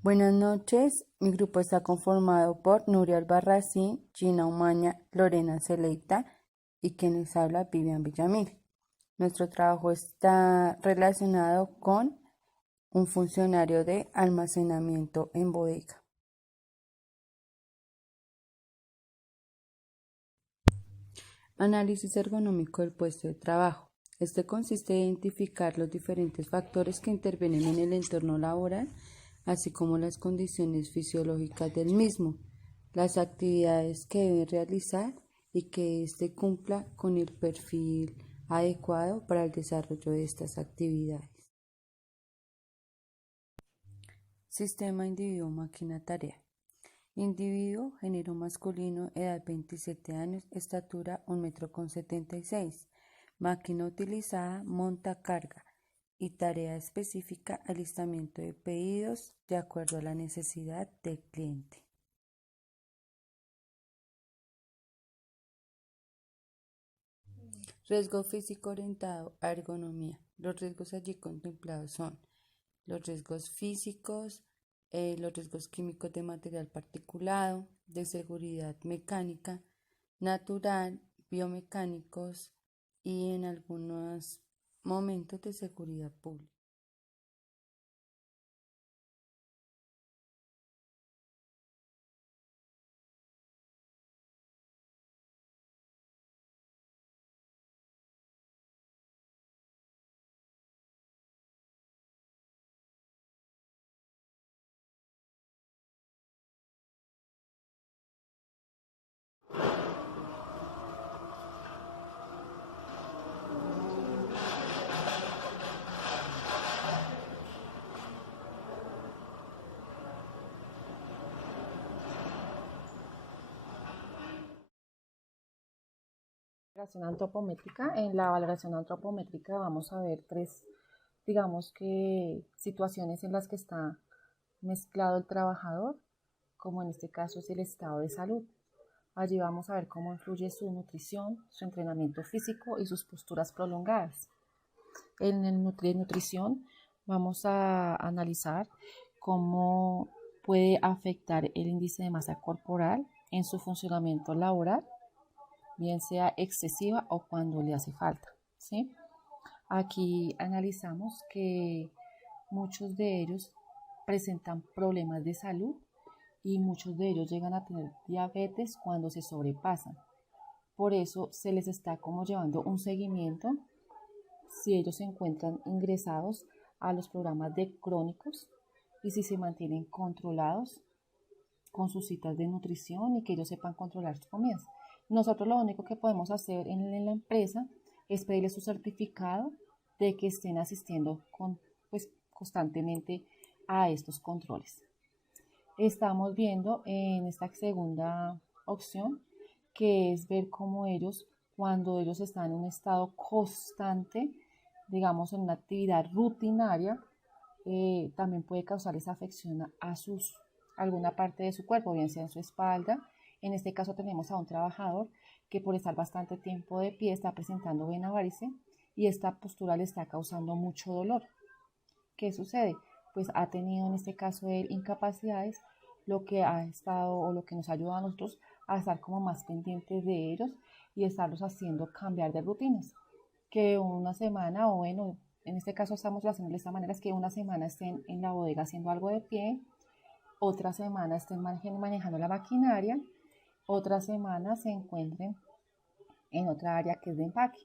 Buenas noches, mi grupo está conformado por Nuria Albarracín, Gina Umaña, Lorena Zeleita y quien les habla, Vivian Villamil. Nuestro trabajo está relacionado con un funcionario de almacenamiento en bodega. Análisis ergonómico del puesto de trabajo. Este consiste en identificar los diferentes factores que intervienen en el entorno laboral, así como las condiciones fisiológicas del mismo, las actividades que debe realizar y que éste cumpla con el perfil adecuado para el desarrollo de estas actividades. Sistema individuo-máquina-tarea. Individuo, género masculino, edad 27 años, estatura 1,76 m. Máquina utilizada, montacarga y tarea específica, alistamiento de pedidos de acuerdo a la necesidad del cliente. Riesgo físico orientado a ergonomía. Los riesgos allí contemplados son los riesgos físicos, los riesgos químicos de material particulado, de seguridad mecánica, natural, biomecánicos y en algunos momentos de seguridad pública. Valoración antropométrica. En la valoración antropométrica vamos a ver tres, digamos que situaciones en las que está mezclado el trabajador, como en este caso es el estado de salud. Allí vamos a ver cómo influye su nutrición, su entrenamiento físico y sus posturas prolongadas. En el nutrición vamos a analizar cómo puede afectar el índice de masa corporal en su funcionamiento laboral, bien sea excesiva o cuando le hace falta, ¿sí? Aquí analizamos que muchos de ellos presentan problemas de salud y muchos de ellos llegan a tener diabetes cuando se sobrepasan. Por eso se les está como llevando un seguimiento si ellos se encuentran ingresados a los programas de crónicos y si se mantienen controlados con sus citas de nutrición y que ellos sepan controlar sus comidas. Nosotros lo único que podemos hacer en la empresa es pedirles su certificado de que estén asistiendo constantemente a estos controles. Estamos viendo en esta segunda opción que es ver cómo ellos, cuando ellos están en un estado constante, digamos en una actividad rutinaria, también puede causar esa afección a alguna parte de su cuerpo, bien sea en su espalda. En este caso tenemos a un trabajador que por estar bastante tiempo de pie está presentando vena varice y esta postura le está causando mucho dolor. ¿Qué sucede? Pues ha tenido en este caso él incapacidades, lo que ha estado o lo que nos ayuda a nosotros a estar como más pendientes de ellos y estarlos haciendo cambiar de rutinas. Que una semana, o bueno, en este caso estamos haciendo de esta manera, es que una semana estén en la bodega haciendo algo de pie, otra semana estén manejando la maquinaria, otra semana se encuentren en otra área que es de empaque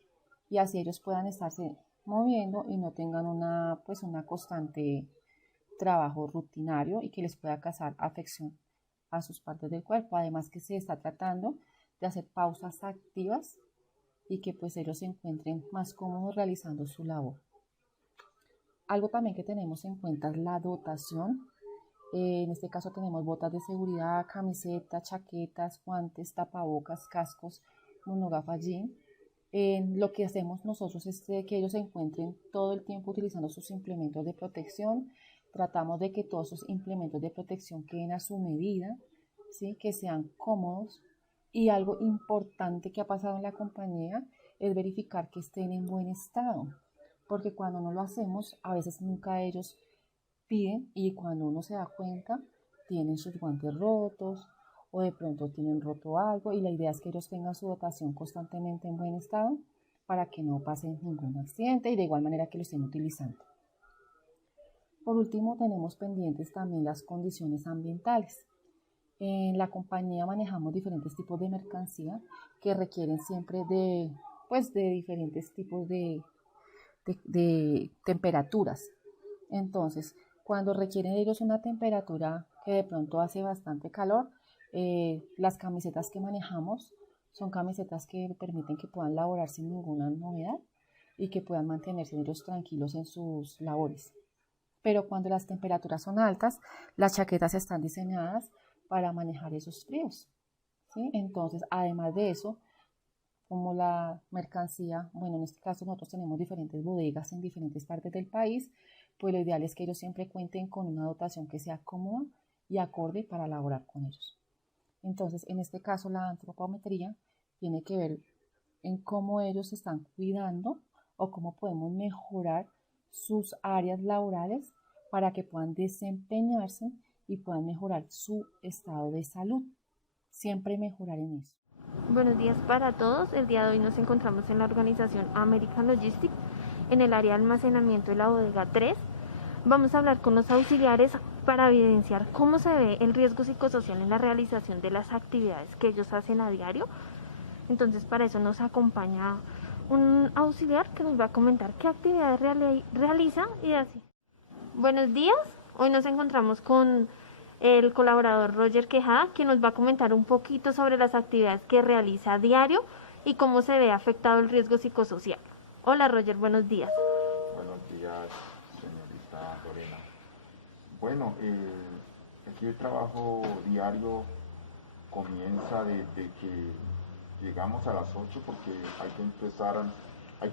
y así ellos puedan estarse moviendo y no tengan una constante trabajo rutinario y que les pueda causar afección a sus partes del cuerpo. Además que se está tratando de hacer pausas activas y que pues ellos se encuentren más cómodos realizando su labor. Algo también que tenemos en cuenta es la dotación. En este caso tenemos botas de seguridad, camisetas, chaquetas, guantes, tapabocas, cascos, monogafas, jean. Lo que hacemos nosotros es que ellos se encuentren todo el tiempo utilizando sus implementos de protección. Tratamos de que todos esos implementos de protección queden a su medida, ¿sí? Que sean cómodos. Y algo importante que ha pasado en la compañía es verificar que estén en buen estado, porque cuando no lo hacemos, a veces nunca ellos piden y cuando uno se da cuenta tienen sus guantes rotos o de pronto tienen roto algo y la idea es que ellos tengan su dotación constantemente en buen estado para que no pase ningún accidente y de igual manera que lo estén utilizando. Por último, tenemos pendientes también las condiciones ambientales. En la compañía manejamos diferentes tipos de mercancía que requieren siempre de diferentes tipos de temperaturas. Entonces, cuando requieren ellos una temperatura que de pronto hace bastante calor, las camisetas que manejamos son camisetas que permiten que puedan laborar sin ninguna novedad y que puedan mantenerse ellos tranquilos en sus labores. Pero cuando las temperaturas son altas, las chaquetas están diseñadas para manejar esos fríos, ¿sí? Entonces, además de eso, como la mercancía, bueno, en este caso nosotros tenemos diferentes bodegas en diferentes partes del país, pues lo ideal es que ellos siempre cuenten con una dotación que sea cómoda y acorde para laborar con ellos. Entonces, en este caso, la antropometría tiene que ver en cómo ellos se están cuidando o cómo podemos mejorar sus áreas laborales para que puedan desempeñarse y puedan mejorar su estado de salud. Siempre mejorar en eso. Buenos días para todos. El día de hoy nos encontramos en la organización American Logistics, en el área de almacenamiento de la bodega 3. Vamos a hablar con los auxiliares para evidenciar cómo se ve el riesgo psicosocial en la realización de las actividades que ellos hacen a diario. Entonces, para eso nos acompaña un auxiliar que nos va a comentar qué actividades realiza y así. Buenos días. Hoy nos encontramos con el colaborador Roger Quejada, quien nos va a comentar un poquito sobre las actividades que realiza a diario y cómo se ve afectado el riesgo psicosocial. Hola Roger, buenos días. Buenos días, señorita Lorena. Bueno, aquí el trabajo diario comienza desde que llegamos a las 8 porque hay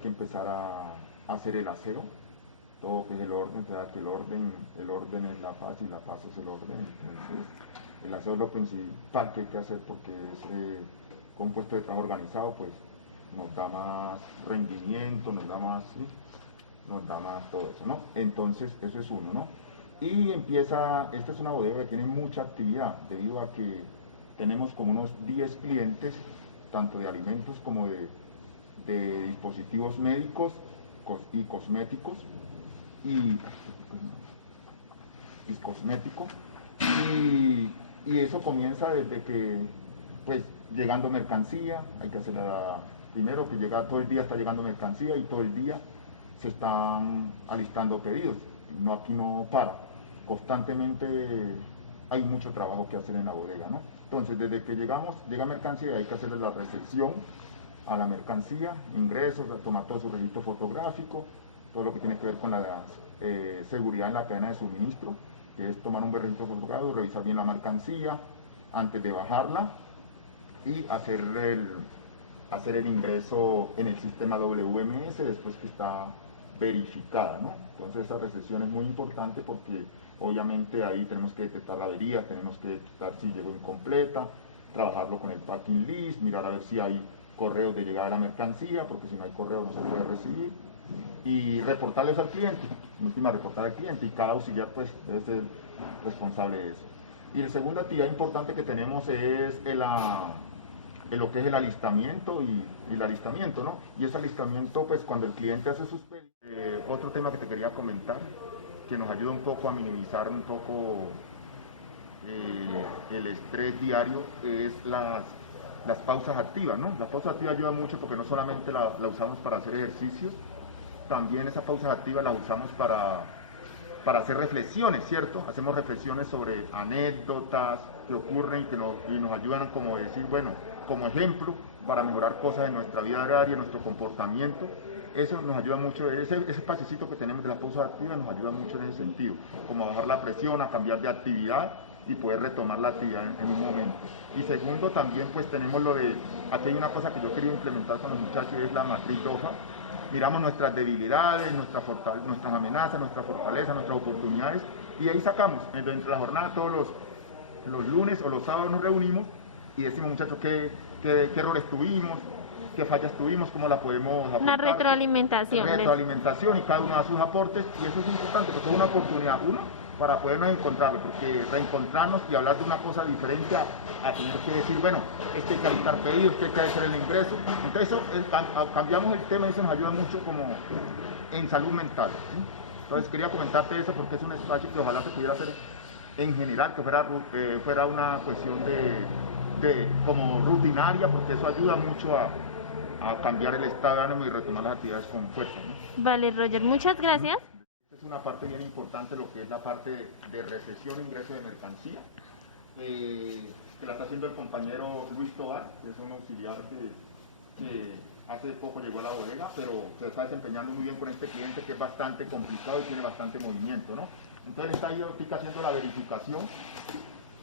que empezar a hacer el aseo. Todo que es el orden, que el orden es la paz y la paz es el orden. Entonces, el aseo es lo principal que hay que hacer porque con un puesto de trabajo organizado, pues nos da más rendimiento, nos da más todo eso, ¿no? Entonces, eso es uno, ¿no? Y esta es una bodega que tiene mucha actividad, debido a que tenemos como unos 10 clientes, tanto de alimentos como de dispositivos médicos y cosméticos. Y eso comienza desde que pues llegando mercancía, hay que hacerla primero que llega, todo el día está llegando mercancía y todo el día se están alistando pedidos, aquí no para, constantemente hay mucho trabajo que hacer en la bodega, ¿no? Entonces desde que llega mercancía hay que hacerle la recepción a la mercancía, ingresos, tomar todo su registro fotográfico, todo lo que tiene que ver con la seguridad en la cadena de suministro, que es tomar un registro fotográfico, revisar bien la mercancía antes de bajarla y hacer el ingreso en el sistema WMS después que está verificada, ¿no? Entonces esa recepción es muy importante porque obviamente ahí tenemos que detectar la avería, tenemos que detectar si llegó incompleta, trabajarlo con el packing list, mirar a ver si hay correos de llegada de la mercancía, porque si no hay correo no se puede recibir, y reportarles al cliente, en última reportar al cliente, y cada auxiliar pues debe ser responsable de eso. Y la segunda actividad importante que tenemos es lo que es el alistamiento y el alistamiento, ¿no? Y ese alistamiento pues cuando el cliente hace sus pedidos. Otro tema que te quería comentar, que nos ayuda un poco a minimizar un poco el estrés diario, es las pausas activas, ¿no? Las pausas activas ayudan mucho porque no solamente la usamos para hacer ejercicios, también esas pausas activas las usamos para hacer reflexiones, ¿cierto? Hacemos reflexiones sobre anécdotas que ocurren y nos ayudan como decir, bueno, como ejemplo para mejorar cosas en nuestra vida diaria, nuestro comportamiento. Eso nos ayuda mucho, ese pasecito que tenemos de las pausas activas nos ayuda mucho en ese sentido, como a bajar la presión, a cambiar de actividad y poder retomar la actividad en un momento. Y segundo, también pues tenemos aquí hay una cosa que yo quería implementar con los muchachos, es la matriz DOFA. Miramos nuestras debilidades, nuestras amenazas, nuestras fortalezas, nuestras oportunidades, y ahí sacamos, entre la jornada, todos los lunes o los sábados nos reunimos y decimos, muchachos, qué errores tuvimos, qué fallas tuvimos, cómo la podemos aportar. Una retroalimentación. Y cada uno da sus aportes, y eso es importante porque es una oportunidad, uno, para podernos encontrar, porque reencontrarnos y hablar de una cosa diferente a tener que decir, bueno, hay que alistar pedidos, hay que hacer el ingreso. Entonces eso, cambiamos el tema y eso nos ayuda mucho como en salud mental, ¿sí? Entonces quería comentarte eso porque es un espacio que ojalá se pudiera hacer en general, que fuera una cuestión como rutinaria, porque eso ayuda mucho a cambiar el estado de ánimo y retomar las actividades con fuerza, ¿no? Vale, Roger, muchas gracias. Es una parte bien importante lo que es la parte de recesión e ingreso de mercancía, que la está haciendo el compañero Luis Tobar, que es un auxiliar que hace poco llegó a la bodega, pero se está desempeñando muy bien con este cliente que es bastante complicado y tiene bastante movimiento, ¿no? Entonces está ahí haciendo la verificación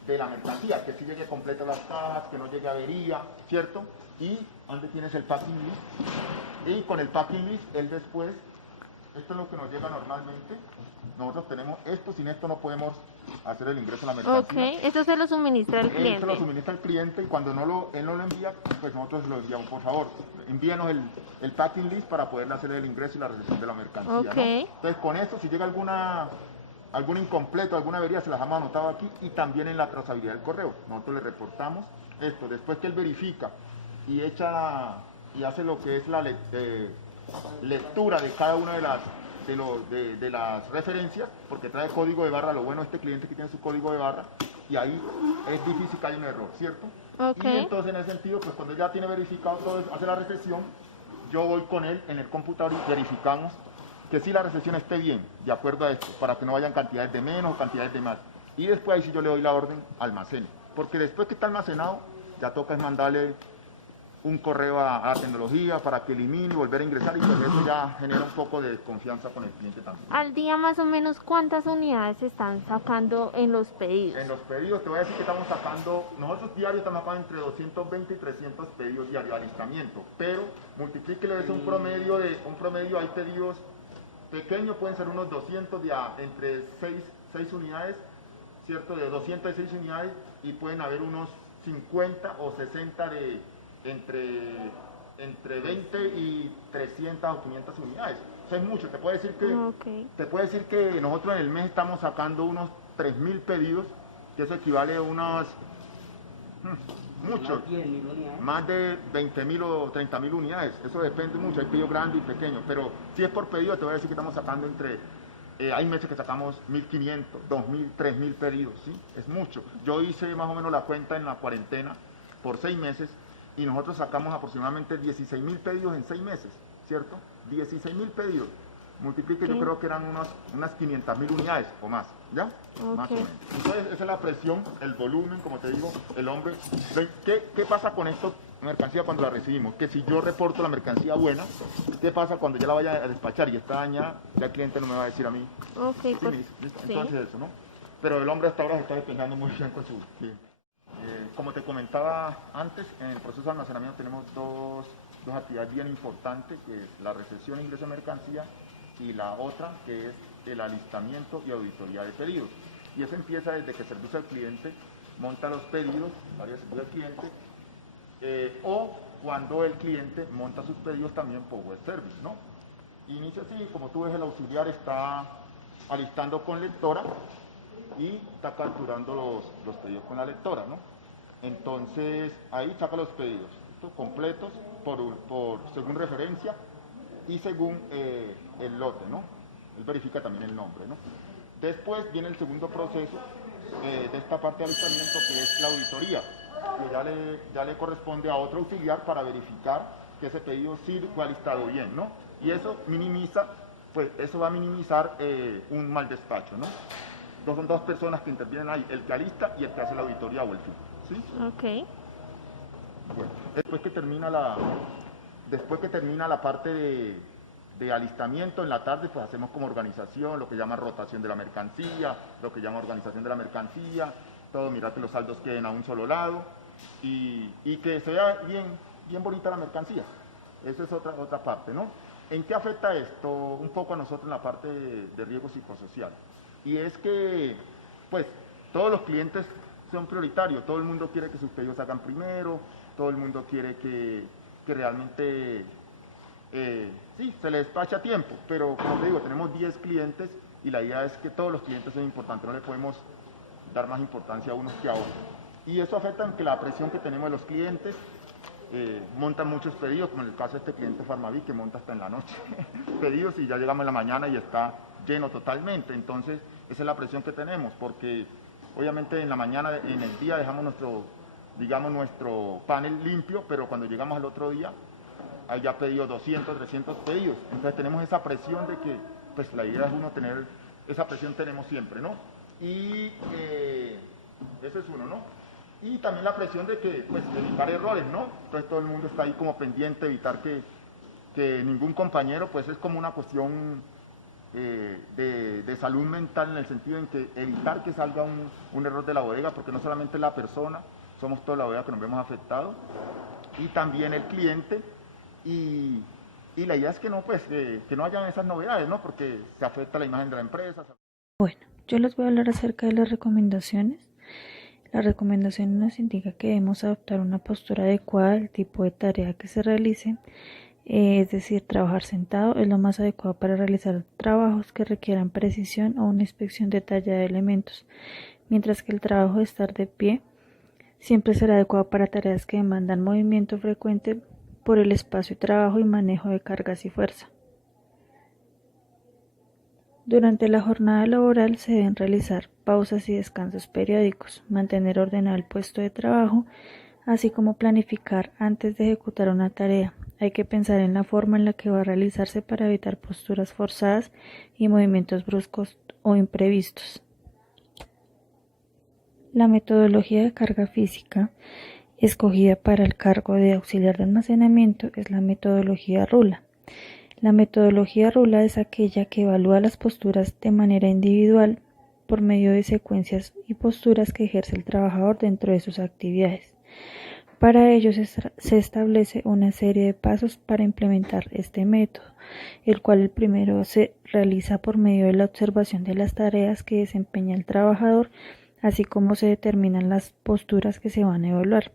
de la mercancía, que sí llegue completa las cajas, que no llegue avería, ¿cierto? Y antes tienes el packing list, y con el packing list, él después, esto es lo que nos llega normalmente, nosotros tenemos esto, sin esto no podemos hacer el ingreso a la mercancía. Ok, esto se lo suministra el cliente. Él se lo suministra al cliente y cuando él no lo envía, pues nosotros lo enviamos. Por favor, envíanos el packing list para poderle hacer el ingreso y la recepción de la mercancía, ¿no? Entonces con esto, si llega algún incompleto, alguna avería, se las hemos anotado aquí y también en la trazabilidad del correo. Nosotros le reportamos esto. Después que él verifica y hace lo que es la lectura de cada una de las referencias, porque trae código de barra, lo bueno de este cliente que tiene su código de barra, y ahí es difícil que haya un error, ¿cierto? Y entonces en ese sentido, pues cuando ya tiene verificado todo eso, hace la recepción, yo voy con él en el computador y verificamos que sí la recepción esté bien, de acuerdo a esto, para que no vayan cantidades de menos o cantidades de más. Y después ahí sí yo le doy la orden almacene, porque después que está almacenado, ya toca es mandarle un correo a tecnología para que elimine y volver a ingresar, y pues eso ya genera un poco de confianza con el cliente también. Al día más o menos, ¿cuántas unidades se están sacando en los pedidos? En los pedidos te voy a decir que estamos sacando, nosotros diarios estamos sacando entre 220 y 300 pedidos diarios de alistamiento, pero multiplíquele eso un promedio, hay pedidos pequeños, pueden ser unos 200 entre 6 unidades, ¿cierto? De 206 unidades, y pueden haber unos 50 o 60 de entre 20 y 300 o 500 unidades. Eso es mucho. Te puedo decir que nosotros en el mes estamos sacando unos 3.000 pedidos, que eso equivale a unos mucho, más de 20.000 o 30.000 unidades. Eso depende mucho, hay pedidos grandes y pequeños, pero si es por pedido te voy a decir que estamos sacando hay meses que sacamos 1.500, 2.000, 3.000 pedidos, ¿sí? Es mucho. Yo hice más o menos la cuenta en la cuarentena por 6 meses, y nosotros sacamos aproximadamente 16.000 pedidos en 6 meses, ¿cierto? 16.000 pedidos. Multiplique, yo creo que eran unas 500.000 unidades o más, ¿ya? Más o menos. Entonces, esa es la presión, el volumen, como te digo, el hombre. ¿Qué pasa con esta mercancía cuando la recibimos? Que si yo reporto la mercancía buena, ¿qué pasa cuando ya la vaya a despachar y está dañada? Ya el cliente no me va a decir a mí. Entonces eso, ¿no? Pero el hombre hasta ahora se está desempeñando muy bien con su cliente. Como te comentaba antes, en el proceso de almacenamiento tenemos dos actividades bien importantes, que es la recepción e ingreso de mercancía, y la otra que es el alistamiento y auditoría de pedidos. Y eso empieza desde que el servicio al cliente monta los pedidos, área de servicio al cliente, o cuando el cliente monta sus pedidos también por web service, ¿no? Inicia así, como tú ves, el auxiliar está alistando con lectora y está capturando los pedidos con la lectora, ¿no? Entonces ahí saca los pedidos completos según referencia y según el lote, ¿no? Él verifica también el nombre, ¿no? Después viene el segundo proceso de esta parte de alistamiento, que es la auditoría, que ya le corresponde a otro auxiliar para verificar que ese pedido sí fue alistado bien, ¿no? Y eso va a minimizar un mal despacho, ¿no? Son 2 personas que intervienen ahí, el que alista y el que hace la auditoría o el FIP, ¿sí? Ok. Bueno, después que termina la parte de alistamiento, en la tarde pues hacemos como organización lo que llama rotación de la mercancía, todo, mirar que los saldos queden a un solo lado y que se vea bien bonita la mercancía. Eso es otra parte, ¿no? ¿En qué afecta esto un poco a nosotros en la parte de riesgo psicosocial? Y es que, pues, todos los clientes son prioritarios, todo el mundo quiere que sus pedidos se hagan primero, todo el mundo quiere que realmente, sí, se le despache a tiempo, pero como te digo, tenemos 10 clientes y la idea es que todos los clientes son importantes, no le podemos dar más importancia a unos que a otros. Y eso afecta en que la presión que tenemos de los clientes, montan muchos pedidos, como en el caso de este cliente Farmaví, que monta hasta en la noche pedidos y ya llegamos en la mañana y está lleno totalmente. Entonces, esa es la presión que tenemos, porque obviamente en la mañana, en el día dejamos nuestro panel limpio, pero cuando llegamos al otro día, hay ya pedido 200, 300 pedidos. Entonces tenemos esa presión de que, pues la idea es uno tener, esa presión tenemos siempre, ¿no? Y eso es uno, ¿no? Y también la presión de que, pues, evitar errores, ¿no? Entonces todo el mundo está ahí como pendiente, evitar que ningún compañero, pues es como una cuestión de salud mental, en el sentido en que evitar que salga un error de la bodega, porque no solamente la persona, somos toda la bodega que nos vemos afectados, y también el cliente, y la idea es que no, pues, que no hayan esas novedades, ¿no? Porque se afecta la imagen de la empresa. Bueno, yo les voy a hablar acerca de las recomendaciones. La recomendación nos indica que debemos adoptar una postura adecuada al tipo de tarea que se realice, es decir, trabajar sentado es lo más adecuado para realizar trabajos que requieran precisión o una inspección detallada de elementos, mientras que el trabajo de estar de pie siempre será adecuado para tareas que demandan movimiento frecuente por el espacio de trabajo y manejo de cargas y fuerza. Durante la jornada laboral se deben realizar pausas y descansos periódicos, mantener ordenado el puesto de trabajo, así como planificar antes de ejecutar una tarea. Hay que pensar en la forma en la que va a realizarse para evitar posturas forzadas y movimientos bruscos o imprevistos. La metodología de carga física escogida para el cargo de auxiliar de almacenamiento es la metodología RULA. La metodología RULA es aquella que evalúa las posturas de manera individual por medio de secuencias y posturas que ejerce el trabajador dentro de sus actividades. Para ello se establece una serie de pasos para implementar este método, el cual el primero se realiza por medio de la observación de las tareas que desempeña el trabajador, así como se determinan las posturas que se van a evaluar.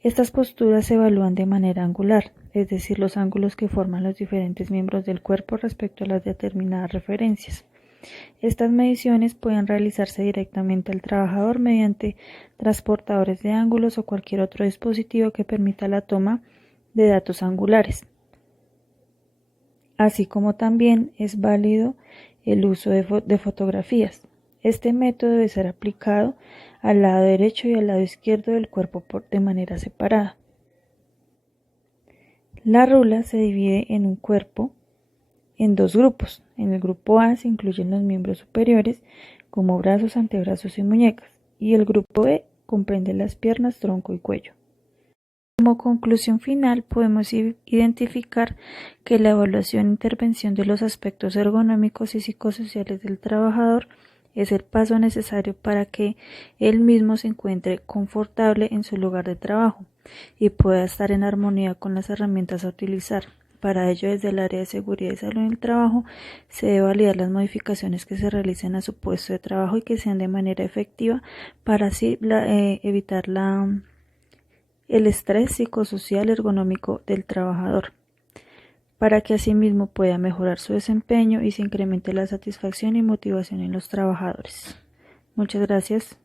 Estas posturas se evalúan de manera angular, es decir, los ángulos que forman los diferentes miembros del cuerpo respecto a las determinadas referencias. Estas mediciones pueden realizarse directamente al trabajador mediante transportadores de ángulos o cualquier otro dispositivo que permita la toma de datos angulares. Así como también es válido el uso de fotografías. Este método debe ser aplicado al lado derecho y al lado izquierdo del cuerpo de manera separada. La rula se divide en un cuerpo en dos grupos. En el grupo A se incluyen los miembros superiores, como brazos, antebrazos y muñecas, y el grupo B comprende las piernas, tronco y cuello. Como conclusión final, podemos identificar que la evaluación e intervención de los aspectos ergonómicos y psicosociales del trabajador es el paso necesario para que él mismo se encuentre confortable en su lugar de trabajo y pueda estar en armonía con las herramientas a utilizar. Para ello, desde el área de seguridad y salud en el trabajo, se debe validar las modificaciones que se realicen a su puesto de trabajo y que sean de manera efectiva para así evitar el estrés psicosocial ergonómico del trabajador, para que asimismo pueda mejorar su desempeño y se incremente la satisfacción y motivación en los trabajadores. Muchas gracias.